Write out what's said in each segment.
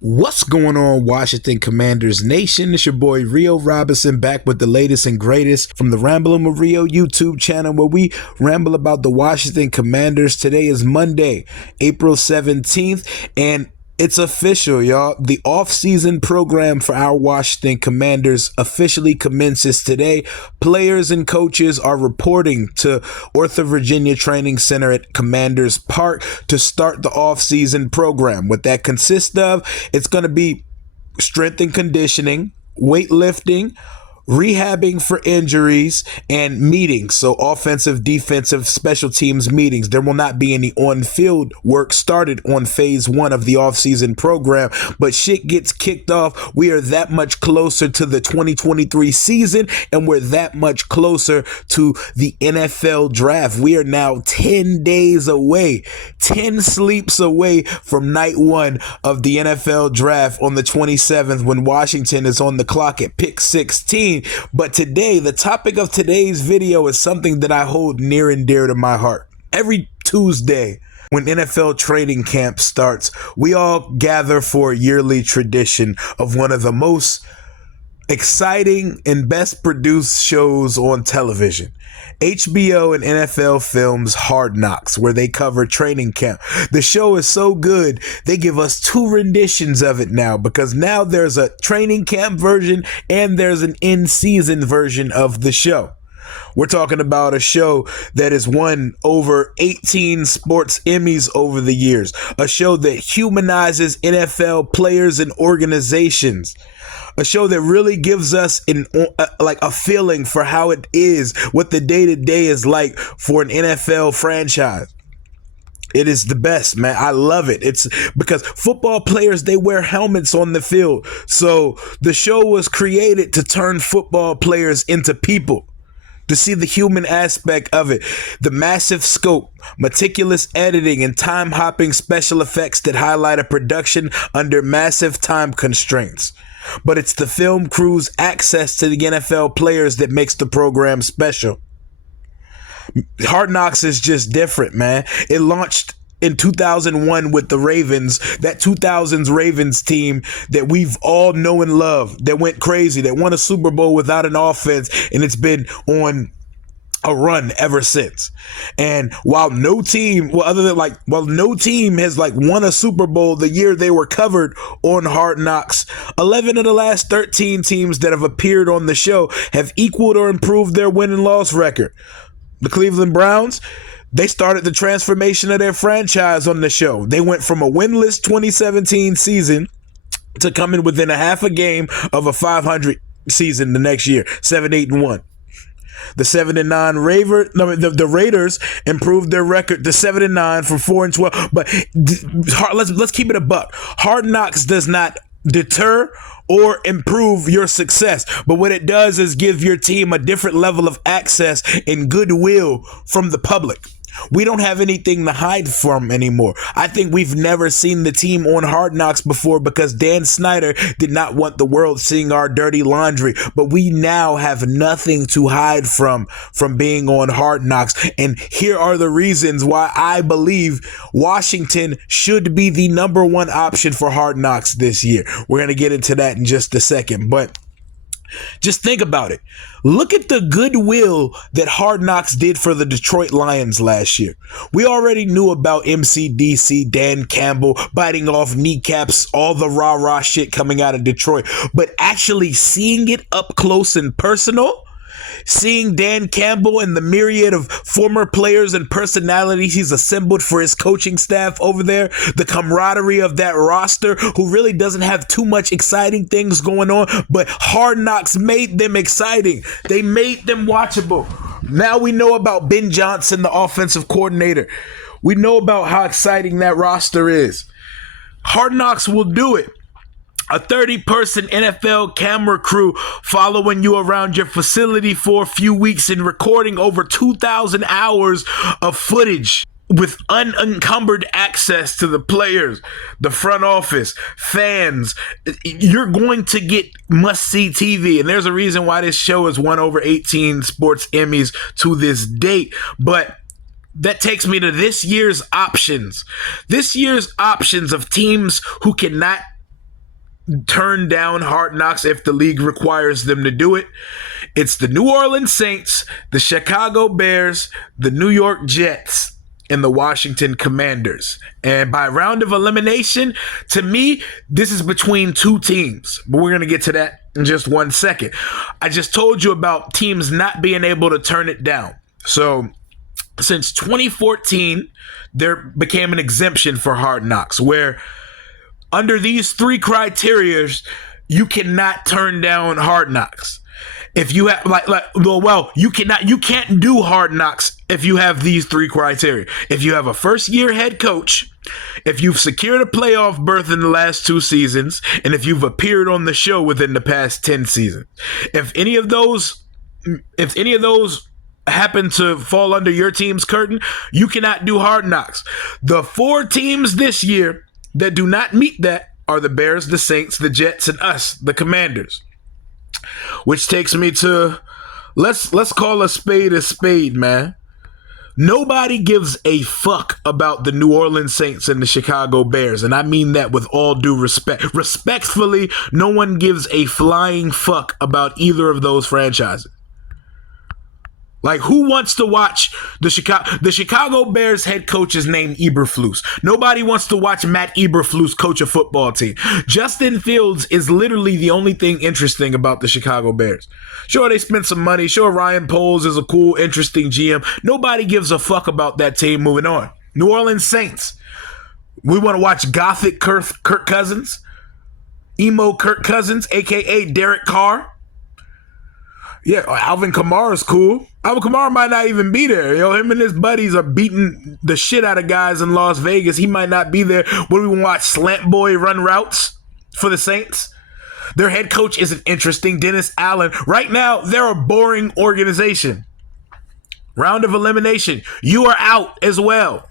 What's going on, Washington Commanders Nation? It's your boy Rio Robinson back with the latest and greatest from the Rambling with Rio YouTube channel, where we ramble about the Washington Commanders. Today is Monday, April 17th, and it's official, y'all. The off-season program for our Washington Commanders officially commences today. Players and coaches are reporting to Ortho Virginia Training Center at Commanders Park to start the off-season program. What that consists of, it's going to be strength and conditioning, weightlifting, rehabbing for injuries, and meetings. So offensive, defensive, special teams meetings. There will not be any on-field work started on phase one of the offseason program, but shit gets kicked off. We are that much closer to the 2023 season, and we're that much closer to the NFL draft. We are now 10 days away, 10 sleeps away from night one of the NFL draft on the 27th, when Washington is on the clock at pick 16. But today, the topic of today's video is something that I hold near and dear to my heart. Every Tuesday, when NFL training camp starts, we all gather for a yearly tradition of one of the most exciting and best produced shows on television. HBO and NFL Films' Hard Knocks, where they cover training camp. The show is so good, they give us two renditions of it now, because now there's a training camp version and there's an in-season version of the show. We're talking about a show that has won over 18 sports Emmys over the years, a show that humanizes NFL players and organizations, a show that really gives us a feeling for how it is, what the day-to-day is like for an NFL franchise. It is the best, man. I love it. It's because football players, they wear helmets on the field. So the show was created to turn football players into people, to see the human aspect of it. The massive scope, meticulous editing, and time-hopping special effects that highlight a production under massive time constraints. But it's the film crew's access to the NFL players that makes the program special. Hard Knocks is just different, man. It launched in 2001 with the Ravens, that 2000s Ravens team that we've all know and love, that went crazy, that won a Super Bowl without an offense, and it's been on a run ever since. And while no team has won a Super Bowl the year they were covered on Hard Knocks, 11 of the last 13 teams that have appeared on the show have equaled or improved their win and loss record. The Cleveland Browns, they started the transformation of their franchise on the show. They went from a winless 2017 season to coming within a half a game of a 500 season the next year, 7-8-1. The 7-9 the Raiders improved their record to 7-9 from 4-12. But let's keep it a buck. Hard Knocks does not deter or improve your success, but what it does is give your team a different level of access and goodwill from the public. We don't have anything to hide from anymore. I think we've never seen the team on Hard Knocks before because Dan Snyder did not want the world seeing our dirty laundry. But we now have nothing to hide from being on Hard Knocks. And here are the reasons why I believe Washington should be the number one option for Hard Knocks this year. We're going to get into that in just a second, but just think about it. Look at the goodwill that Hard Knocks did for the Detroit Lions last year. We already knew about MCDC, Dan Campbell, biting off kneecaps, all the rah-rah shit coming out of Detroit. But actually seeing it up close and personal, seeing Dan Campbell and the myriad of former players and personalities he's assembled for his coaching staff over there, the camaraderie of that roster who really doesn't have too much exciting things going on, but Hard Knocks made them exciting. They made them watchable. Now we know about Ben Johnson, the offensive coordinator. We know about how exciting that roster is. Hard Knocks will do it. A 30-person NFL camera crew following you around your facility for a few weeks and recording over 2,000 hours of footage with unencumbered access to the players, the front office, fans. You're going to get must-see TV, and there's a reason why this show has won over 18 sports Emmys to this date. But that takes me to this year's options. This year's options of teams who cannot turn down Hard Knocks if the league requires them to do it. It's the New Orleans Saints, the Chicago Bears, the New York Jets, and the Washington Commanders. And by round of elimination, to me, this is between two teams. But we're going to get to that in just 1 second. I just told you about teams not being able to turn it down. So since 2014, there became an exemption for Hard Knocks where under these three criteria, you cannot turn down Hard Knocks. If you have you can't do Hard Knocks if you have these three criteria. If you have a first year head coach, if you've secured a playoff berth in the last 2 seasons, and if you've appeared on the show within the past 10 seasons. If any of those happen to fall under your team's curtain, you cannot do Hard Knocks. The 4 teams this year that do not meet that are the Bears, the Saints, the Jets, and us, the Commanders. Which takes me to, let's call a spade, man. Nobody gives a fuck about the New Orleans Saints and the Chicago Bears, and I mean that with all due respect. Respectfully, no one gives a flying fuck about either of those franchises. Like, who wants to watch the Chicago Bears head coach is named Eberflus. Nobody wants to watch Matt Eberflus coach a football team. Justin Fields is literally the only thing interesting about the Chicago Bears. Sure, they spent some money. Sure, Ryan Poles is a cool, interesting GM. Nobody gives a fuck about that team. Moving on. New Orleans Saints. We want to watch gothic Kirk Cousins. Emo Kirk Cousins, a.k.a. Derek Carr. Yeah, Alvin Kamara's cool. Alvin Kamara might not even be there. Him and his buddies are beating the shit out of guys in Las Vegas. He might not be there. What do we watch? Slant Boy run routes for the Saints? Their head coach isn't interesting. Dennis Allen. Right now, they're a boring organization. Round of elimination. You are out as well.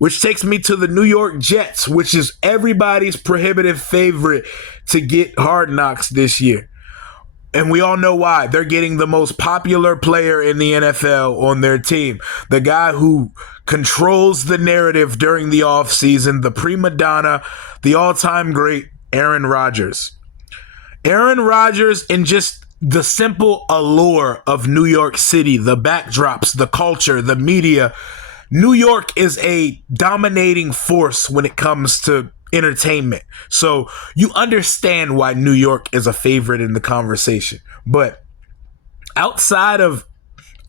Which takes me to the New York Jets, which is everybody's prohibitive favorite to get Hard Knocks this year. And we all know why. They're getting the most popular player in the NFL on their team. The guy who controls the narrative during the offseason, the prima donna, the all-time great, Aaron Rodgers. Aaron Rodgers and just the simple allure of New York City, the backdrops, the culture, the media. New York is a dominating force when it comes to entertainment. So you understand why New York is a favorite in the conversation. But outside of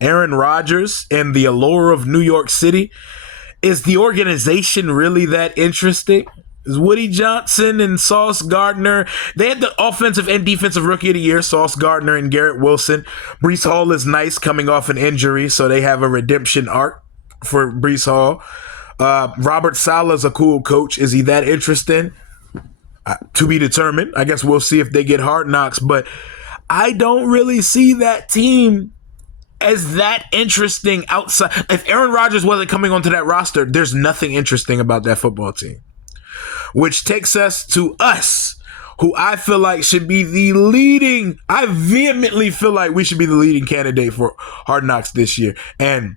Aaron Rodgers and the allure of New York City, is the organization really that interesting? Is Woody Johnson and Sauce Gardner? They had the offensive and defensive rookie of the year, Sauce Gardner and Garrett Wilson. Breece Hall is nice coming off an injury, so they have a redemption arc for Breece Hall. Robert Saleh's a cool coach. Is he that interesting? To be determined. I guess we'll see if they get Hard Knocks, but I don't really see that team as that interesting outside. If Aaron Rodgers wasn't coming onto that roster, there's nothing interesting about that football team. Which takes us to us, who I feel like should be I vehemently feel like we should be the leading candidate for Hard Knocks this year. And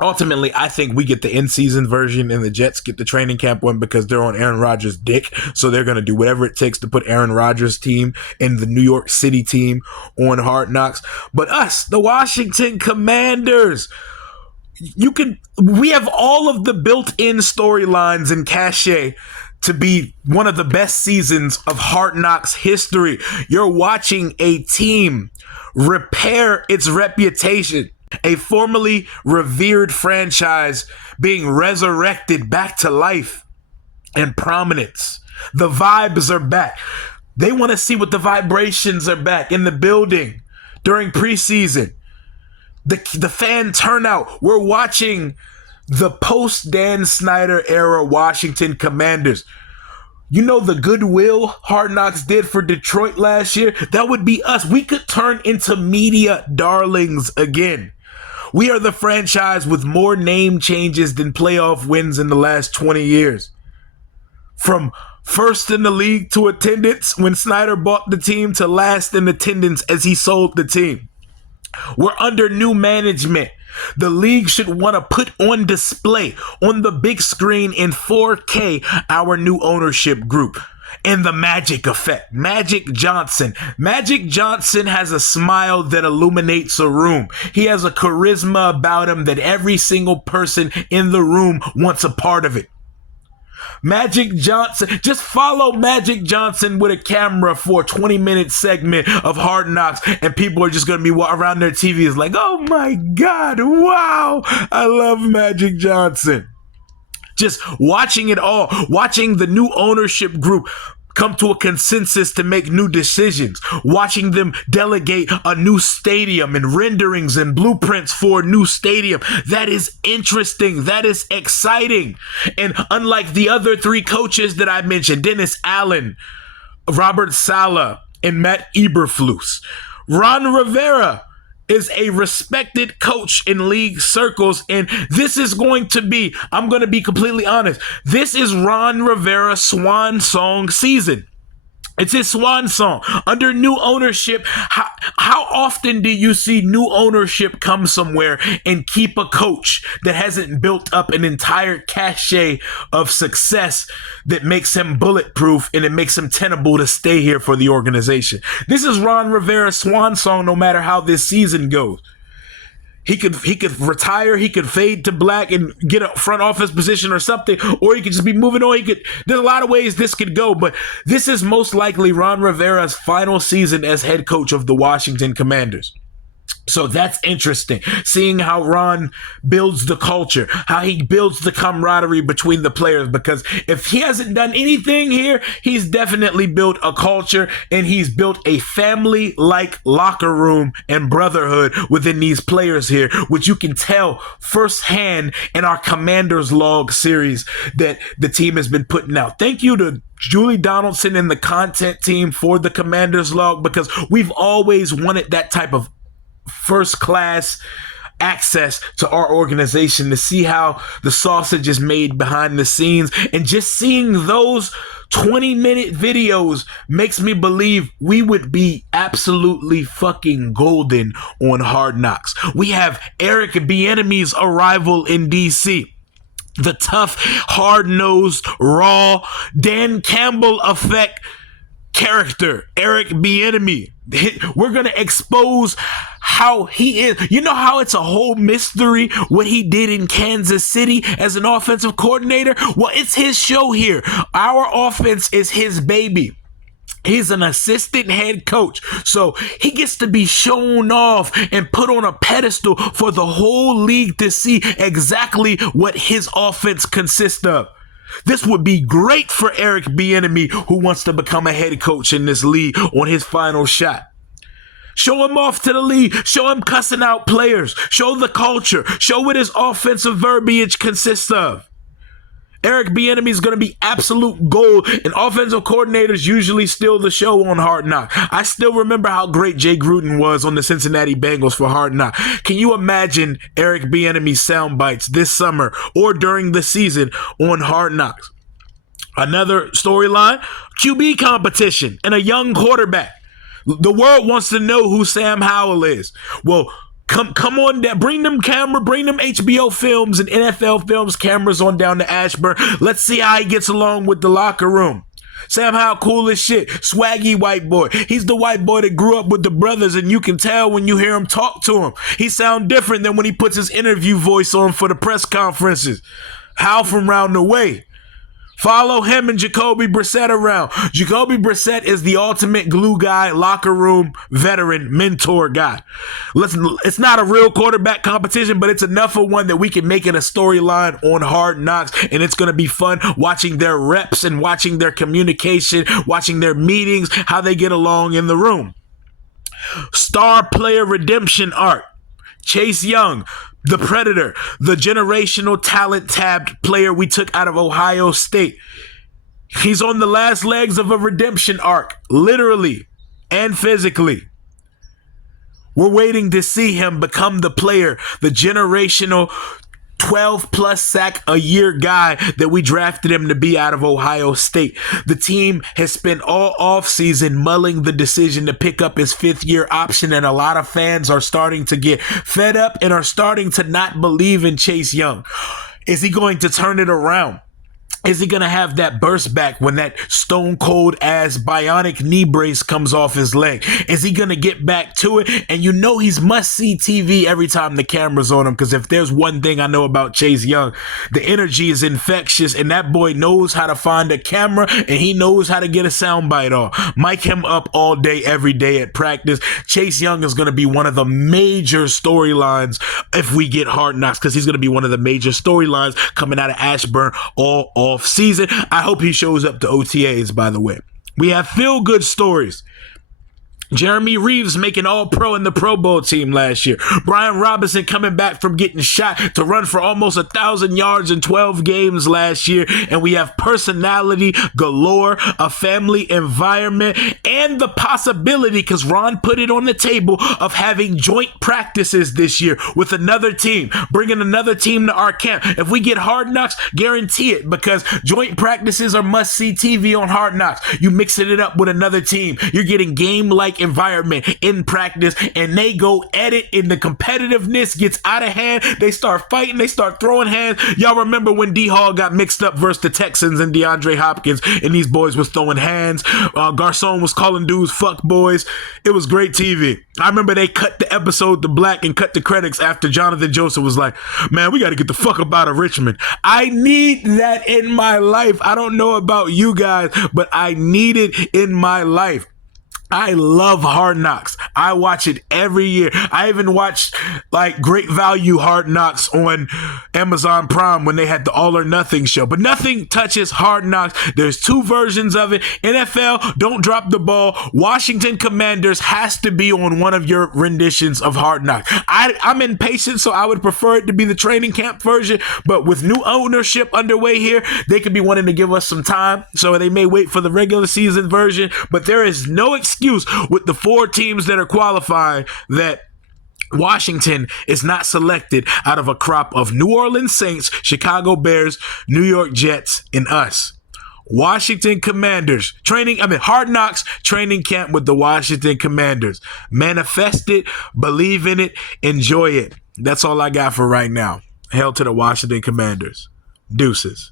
ultimately, I think we get the in-season version and the Jets get the training camp one because they're on Aaron Rodgers' dick. So they're going to do whatever it takes to put Aaron Rodgers' team and the New York City team on Hard Knocks. But us, the Washington Commanders, we have all of the built-in storylines and cachet to be one of the best seasons of Hard Knocks history. You're watching a team repair its reputation. A formerly revered franchise being resurrected back to life and prominence. The vibes are back. They want to see what the vibrations are back in the building during preseason. The fan turnout. We're watching the post-Dan Snyder era Washington Commanders. You know the goodwill Hard Knocks did for Detroit last year? That would be us. We could turn into media darlings again. We are the franchise with more name changes than playoff wins in the last 20 years. From first in the league to attendance when Snyder bought the team to last in attendance as he sold the team. We're under new management. The league should want to put on display on the big screen in 4K our new ownership group. and the magic effect. Magic Johnson. Magic Johnson has a smile that illuminates a room. He has a charisma about him that every single person in the room wants a part of it. Magic Johnson, just follow Magic Johnson with a camera for a 20-minute segment of Hard Knocks, and people are just going to be around their TVs like, oh my God, wow, I love Magic Johnson. Just watching it all, watching the new ownership group come to a consensus to make new decisions, watching them delegate a new stadium and renderings and blueprints for a new stadium. That is interesting. That is exciting. And unlike the other three coaches that I mentioned, Dennis Allen, Robert Saleh, and Matt Eberflus, Ron Rivera is a respected coach in league circles, and this is going to be, I'm going to be completely honest, this is Ron Rivera's swan song season. It's his swan song. Under new ownership, how often do you see new ownership come somewhere and keep a coach that hasn't built up an entire cachet of success that makes him bulletproof and it makes him tenable to stay here for the organization? This is Ron Rivera's swan song no matter how this season goes. He could retire, he could fade to black and get a front office position or something, or he could just be moving on. There's a lot of ways this could go, but this is most likely Ron Rivera's final season as head coach of the Washington Commanders. So that's interesting, seeing how Ron builds the culture, how he builds the camaraderie between the players, because if he hasn't done anything here, he's definitely built a culture and he's built a family-like locker room and brotherhood within these players here, which you can tell firsthand in our Commanders Log series that the team has been putting out. Thank you to Julie Donaldson and the content team for the Commanders Log, because we've always wanted that type of first class access to our organization to see how the sausage is made behind the scenes, and just seeing those 20-minute videos makes me believe we would be absolutely fucking golden on Hard Knocks. We have Eric Bieniemy's arrival in DC. The tough, hard-nosed, raw Dan Campbell effect character, Eric Bieniemy. We're going to expose how he is. You know how it's a whole mystery what he did in Kansas City as an offensive coordinator? Well, it's his show here. Our offense is his baby. He's an assistant head coach, so he gets to be shown off and put on a pedestal for the whole league to see exactly what his offense consists of. This would be great for Eric Bieniemy, who wants to become a head coach in this league on his final shot. Show him off to the league. Show him cussing out players. Show the culture. Show what his offensive verbiage consists of. Eric Bieniemy is going to be absolute gold, and offensive coordinators usually steal the show on Hard Knock. I still remember how great Jay Gruden was on the Cincinnati Bengals for Hard Knock. Can you imagine Eric Bieniemy's sound bites this summer or during the season on Hard Knocks? Another storyline, QB competition and a young quarterback. The world wants to know who Sam Howell is. Well, Come on down, bring them HBO films and NFL films cameras on down to Ashburn. Let's see how he gets along with the locker room. Sam Howell, cool as shit, swaggy white boy. He's the white boy that grew up with the brothers, and you can tell when you hear him talk to him. He sounds different than when he puts his interview voice on for the press conferences. Howell from round the way. Follow him and Jacoby Brissett around. Jacoby Brissett is the ultimate glue guy, locker room veteran, mentor guy. Listen, it's not a real quarterback competition, but it's enough of one that we can make it a storyline on Hard Knocks, and it's going to be fun watching their reps and watching their communication, watching their meetings, how they get along in the room. Star player redemption arc. Chase Young, the Predator, the generational talent tabbed player we took out of Ohio State. He's on the last legs of a redemption arc, literally and physically. We're waiting to see him become the player, the generational 12-plus sack a year guy that we drafted him to be out of Ohio State. The team has spent all offseason mulling the decision to pick up his fifth-year option, and a lot of fans are starting to get fed up and are starting to not believe in Chase Young. Is he going to turn it around? Is he going to have that burst back when that stone cold ass bionic knee brace comes off his leg? Is he going to get back to it? And you know he's must see TV every time the camera's on him, because if there's one thing I know about Chase Young, the energy is infectious, and that boy knows how to find a camera and he knows how to get a soundbite off. Mic him up all day, every day at practice. Chase Young is going to be one of the major storylines if we get Hard Knocks, because he's going to be one of the major storylines coming out of Ashburn all off season. I hope he shows up to OTAs, by the way. We have feel-good stories. Jeremy Reeves making All-Pro in the Pro Bowl team last year. Brian Robinson coming back from getting shot to run for almost 1,000 yards in 12 games last year. And we have personality galore, a family environment, and the possibility, because Ron put it on the table, of having joint practices this year with another team, bringing another team to our camp. If we get Hard Knocks, guarantee it, because joint practices are must-see TV on Hard Knocks. You mixing it up with another team. You're getting game-like environment in practice, and they go at it, and the competitiveness gets out of hand. They start fighting, they start throwing hands. Y'all remember when D-Hall got mixed up versus the Texans and DeAndre Hopkins, and these boys was throwing hands. Garcon was calling dudes fuck boys. It was great TV. I remember they cut the episode to black and cut the credits after Jonathan Joseph was like, man, we got to get the fuck up out of Richmond. I need that in my life. I don't know about you guys, but I need it in my life. I love Hard Knocks. I watch it every year. I even watched like Great Value Hard Knocks on Amazon Prime when they had the All or Nothing show. But nothing touches Hard Knocks. There's 2 versions of it. NFL, don't drop the ball. Washington Commanders has to be on one of your renditions of Hard Knocks. I'm impatient, so I would prefer it to be the training camp version. But with new ownership underway here, they could be wanting to give us some time. So they may wait for the regular season version. But there is no excuse with the 4 teams that are qualifying that Washington is not selected out of a crop of New Orleans Saints, Chicago Bears, New York Jets, and us. Washington Commanders Hard Knocks training camp with the Washington Commanders. Manifest it, believe in it, enjoy it. That's all I got for right now. Hail to the Washington Commanders. Deuces.